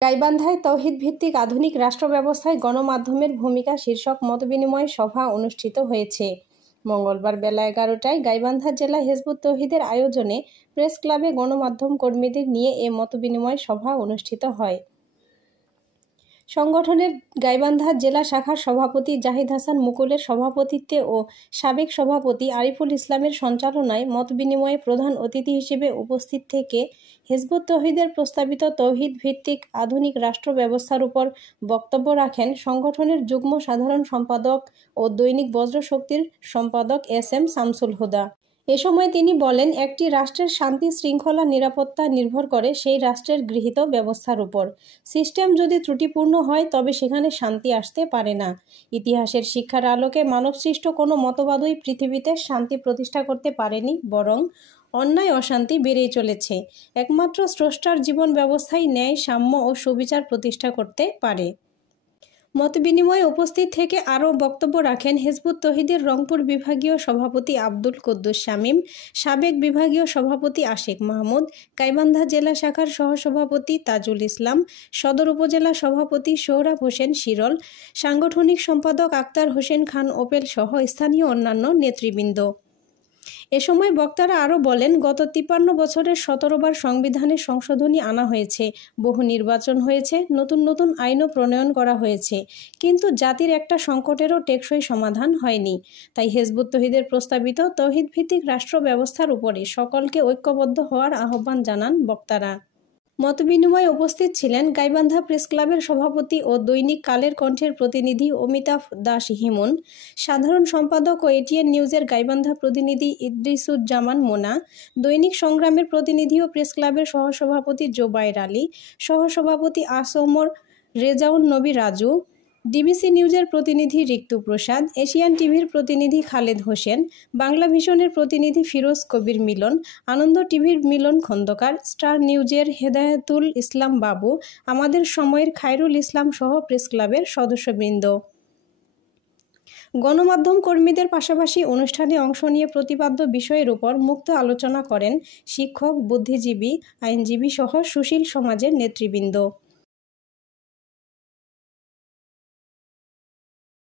গাইবান্ধায় তৌহিদ ভিত্তিক আধুনিক রাষ্ট্র ব্যবস্থায় গণমাধ্যমের ভূমিকা শীর্ষক মতবিনিময় সভা অনুষ্ঠিত হয়েছে। মঙ্গলবার বেলা 11টায় গাইবান্ধা জেলা হিজবুত তৌহিদের আয়োজনে প্রেস ক্লাবে গণমাধ্যম কর্মীদের নিয়ে এ মতবিনিময় সভা অনুষ্ঠিত হয়। সংগঠনের গাইবান্ধা জেলা শাখার সভাপতি জাহিদ হাসান মুকুলের সভাপতিত্বে ও সাবেক সভাপতি আরিফুল ইসলামের সঞ্চালনায় মতবিনিময়ে প্রধান অতিথি হিসেবে উপস্থিত থেকে হিজবুত তৌহিদের প্রস্তাবিত তৌহিদ ভিত্তিক আধুনিক রাষ্ট্র ব্যবস্থার উপর বক্তব্য রাখেন সংগঠনের যুগ্ম সাধারণ সম্পাদক ও দৈনিক বজ্রশক্তির সম্পাদক এস.এম. শামসুল হুদা। এ সময় তিনি বলেন, একটি রাষ্ট্রের শান্তি শৃঙ্খলা নিরাপত্তা নির্ভর করে সেই রাষ্ট্রের গৃহীত ব্যবস্থার উপর। সিস্টেম যদি ত্রুটিপূর্ণ হয় তবে সেখানে শান্তি আসতে পারে না। ইতিহাসের শিক্ষার আলোকে মানবসৃষ্ট কোনো মতবাদই পৃথিবীতে শান্তি প্রতিষ্ঠা করতে পারেনি, বরং অন্যায় অশান্তি বেড়েই চলেছে। একমাত্র স্রষ্টার জীবন ব্যবস্থাই ন্যায়, সাম্য ও সুবিচার প্রতিষ্ঠা করতে পারে। মতবিনিময়ে উপস্থিত থেকে আরও বক্তব্য রাখেন হিজবুত তৌহিদের রংপুর বিভাগীয় সভাপতি আব্দুল কুদ্দুস শামীম, সাবেক বিভাগীয় সভাপতি আশিক মাহমুদ, গাইবান্ধা জেলা শাখার সহসভাপতি তাজুল ইসলাম, সদর উপজেলা সভাপতি সোহরাব হোসেন শিরল, সাংগঠনিক সম্পাদক আক্তার হোসেন খান ওপেল সহ স্থানীয় অন্যান্য নেতৃবৃন্দ। এ সময় বক্তারা আরও বলেন, গত 53 বছরের 17বার সংবিধানে সংশোধনী আনা হয়েছে, বহু নির্বাচন হয়েছে, নতুন নতুন আইনও প্রণয়ন করা হয়েছে, কিন্তু জাতির একটা সংকটেরও টেকসই সমাধান হয়নি। তাই হিজবুত তৌহিদের প্রস্তাবিত তৌহিদভিত্তিক রাষ্ট্র ব্যবস্থার উপরে সকলকে ঐক্যবদ্ধ হওয়ার আহ্বান জানান বক্তারা। মতবিনিময়ে উপস্থিত ছিলেন গাইবান্ধা প্রেস ক্লাবের সভাপতি ও দৈনিক কালের কণ্ঠের প্রতিনিধি অমিতাভ দাস হিমন, সাধারণ সম্পাদক ও এটিএন নিউজের গাইবান্ধা প্রতিনিধি ইদ্রিসুজ্জামান মোনা, দৈনিক সংগ্রামের প্রতিনিধি ও প্রেস ক্লাবের সহসভাপতি জোবায়ের আলী, সহসভাপতি আসমর রেজাউন নবী রাজু, ডিবিসি নিউজের প্রতিনিধি রিক্তু প্রসাদ, এশিয়ান টিভির প্রতিনিধি খালেদ হোসেন, বাংলা ভিশনের প্রতিনিধি ফিরোজ কবির মিলন, আনন্দ টিভির মিলন খন্দকার, স্টার নিউজের হেদায়েতুল ইসলাম বাবু, আমাদের সময়ের খায়রুল ইসলাম সহ প্রেস ক্লাবের সদস্যবৃন্দ। গণমাধ্যম কর্মীদের পাশাপাশি অনুষ্ঠানে অংশ নিয়ে প্রতিপাদ্য বিষয়ের উপর মুক্ত আলোচনা করেন শিক্ষক, বুদ্ধিজীবী, আইনজীবী সহ সুশীল সমাজের নেতৃবৃন্দ।